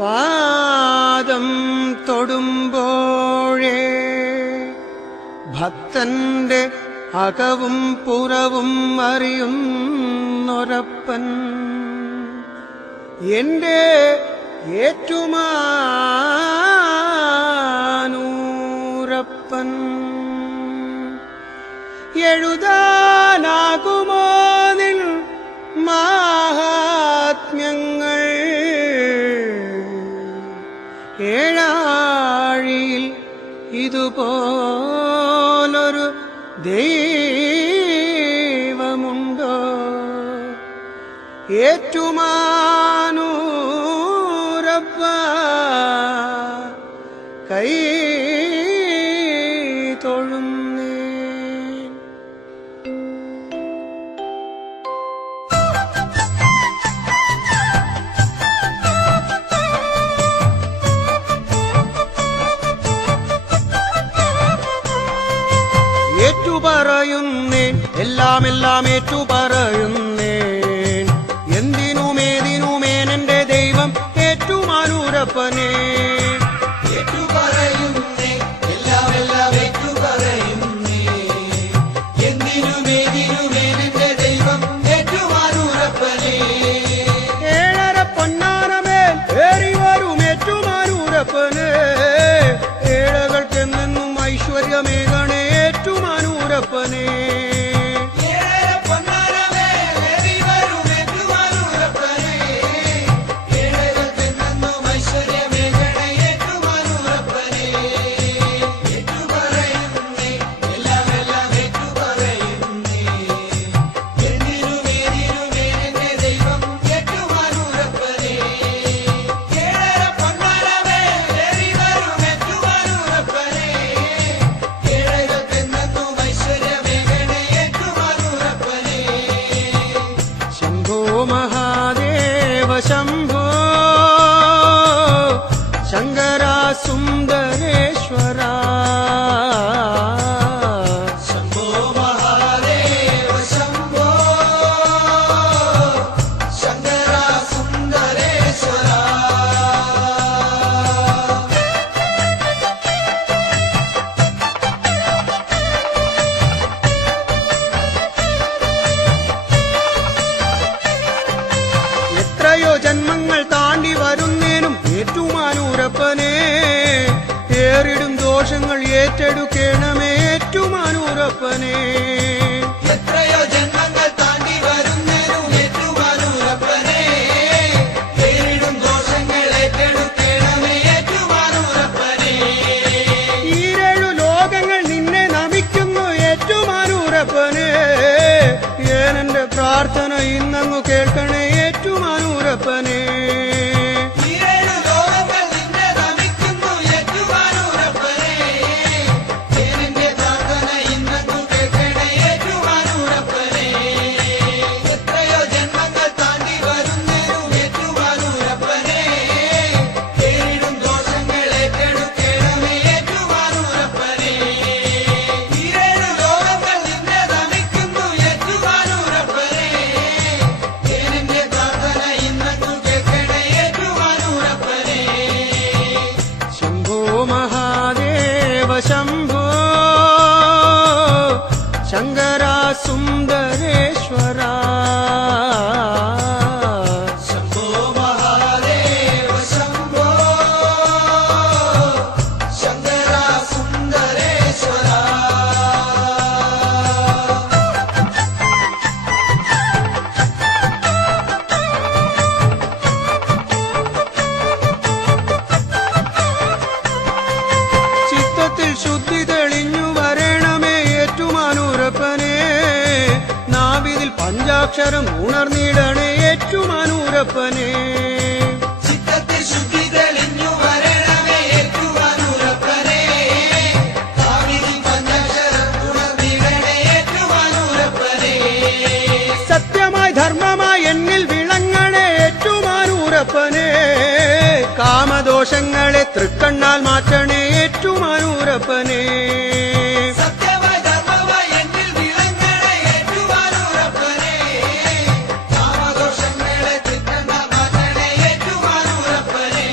പാദം തൊടുമ്പോഴേ ഭക്തന്റെ അകവും പുറവും അറിയുന്നൊരപ്പൻ എന്റെ ഏറ്റുമാനൂരപ്പൻ. എഴുതാനാകുമോ നിൻ മാഹാത്മ്യങ്ങൾ? ഏഴാഴിയിൽ ഇതുപോലൊരു ദൈവമുണ്ടോ? ഏറ്റുമാനൂരപ്പ കൈ തൊഴുന്നേ. ഏറ്റുപറയുന്നേൻ, എല്ലാം ഏറ്റുപറയുന്നേൻ. എന്തിനുമേതിനുമേനെന്റെ ദൈവം ഏറ്റുമാനൂരപ്പനേ. ഏറ്റുപറയുന്നേ, എല്ലാം ഏറ്റുപറയുന്നേ. എന്തിനുമേതിനുമേനെന്റെ ദൈവം ഏറ്റുമാനൂരപ്പനേ. ഏഴര പൊന്നാനമേൽ ഏറി വരും ഏറ്റുമാനൂരപ്പനേ. ഏഴകൾക്കെന്നും ഐശ്വര്യമേകണേ ഏറ്റുമാനൂരപ്പനേ. ശംഭോ ശങ്കര സുന്ദരേശ്വര. ശംഭോ മഹാദേവ ശംഭോ ശങ്കര സുന്ദരേശ്വര. എത്രയോ ജന്മങ്ങൾ താണ്ടി വരുന്നേനും ഏറ്റുമാനൂരപ്പനേ. ഏറിടും ദോഷങ്ങൾ ഏറ്റെടുക്കണമേ ഏറ്റുമാനൂരപ്പനേ. എത്രയോ ജന്മങ്ങൾ താണ്ടി വരുന്നേനും ഏറ്റുമാനൂരപ്പനേ. ഏറിടും ദോഷങ്ങൾ ഏറ്റെടുക്കണമേ ഏറ്റുമാനൂരപ്പനേ. ഈരേഴു ലോകങ്ങൾ നിന്നെ നമിക്കുന്നു ഏറ്റുമാനൂരപ്പനേ. ഏനെന്റെ പ്രാർത്ഥന ഇന്നങ്ങു കേൾക്കണേ ഏറ്റുമാനൂരപ്പനേ. ഈരേഴു ലോകങ്ങൾ നിന്നെ നമിക്കുന്നു ഏറ്റുമാനൂരപ്പനേ. ഏനെന്റെ പ്രാർത്ഥന ഇന്നങ്ങു കേൾക്കണേ ഏറ്റുമാനൂരപ്പനേ. എത്രയോ ജന്മങ്ങൾ താണ്ടി വരുന്നേനും ഏറ്റുമാനൂരപ്പനേ. ഏറിടും ദോഷങ്ങൾ ഏറ്റെടുക്കണമേ ഏറ്റുമാനൂരപ്പനേ. ഈരേഴു ലോകങ്ങൾ നിന്നെ നമിക്കുന്നു ഏറ്റുമാനൂരപ്പനേ. ഏനെന്റെ പ്രാർത്ഥന ഇന്നങ്ങു കേൾക്കണേ ഏറ്റുമാനൂരപ്പനേ. ശംഭോ മഹാദേവ ശംഭോ ശങ്കര സുന്ദരേശ്വര. ശംഭോ മഹാദേവ ശംഭോ ശങ്കര സുന്ദരേശ്വര. ചിത്തത്തിൽ ശുദ്ധി തെളിഞ്ഞു വരണമേ ഏറ്റുമാനൂരപ്പനേ. നാവിതിൽ പഞ്ചാക്ഷരം ഉണർന്നിടണേ ഏറ്റുമാനൂരപ്പനേ. ചിത്തത്തിൽ ശുദ്ധി തെളിഞ്ഞു വരണമേ ഏറ്റുമാനൂരപ്പനേ. കാവിരി പഞ്ചാക്ഷരം ഉണർന്നിടണേ ഏറ്റുമാനൂരപ്പനേ. സത്യമായി ധർമ്മമായി എന്നിൽ വിളങ്ങണേ ഏറ്റുമാനൂരപ്പനേ. കാമദോഷങ്ങളെ തൃക്കണ്ണാൽ മാറ്റണേ ഏറ്റുമാനൂരപ്പനേ. സത്യമായി ധർമ്മമായി എന്നിൽ വിളങ്ങണേ ഏറ്റുമാനൂരപ്പനേ. കാമദോഷങ്ങളെ തൃക്കണ്ണാൽ മാറ്റണേ ഏറ്റുമാനൂരപ്പനേ.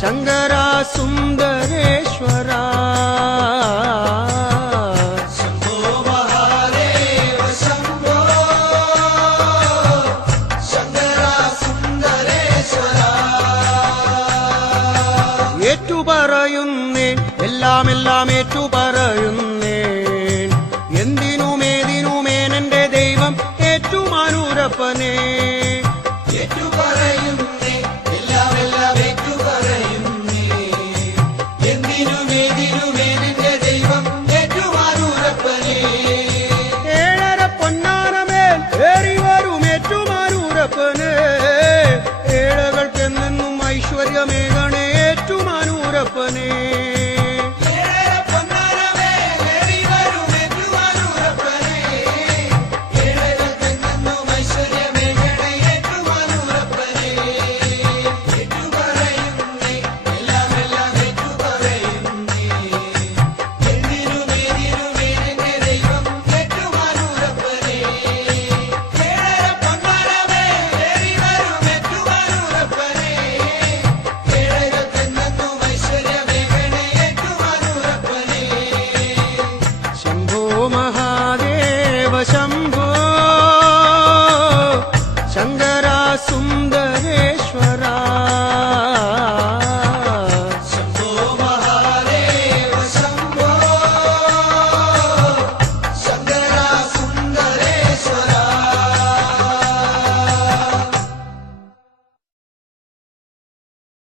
ശങ്കര സുന്ദരേശ്വര ശംഭോ മഹാദേവ ശംഭോ ശങ്കര സുന്ദരേശ്വര ഏറ്റുപറയുന്നേൻ എല്ലാം ഏറ്റുപറയുന്നേൻ എന്തിനുമേതിനുമേനെന്റെ ദൈവം ഏറ്റുമാനൂരപ്പനേ ഏറ്റുപറയുന്നേ എല്ലാം ഏറ്റുപറയുന്നേ എന്തിനുമേതിനുമേനെന്റെ ദൈവം ഏറ്റുമാനൂരപ്പനേ ഏഴര പൊന്നാനമേൽ ഏറി വരും ഏറ്റുമാനൂരപ്പനേ ഏഴകൾക്കെന്നും ഐശ്വര്യമേകണേ ഏറ്റുമാനൂരപ്പനേ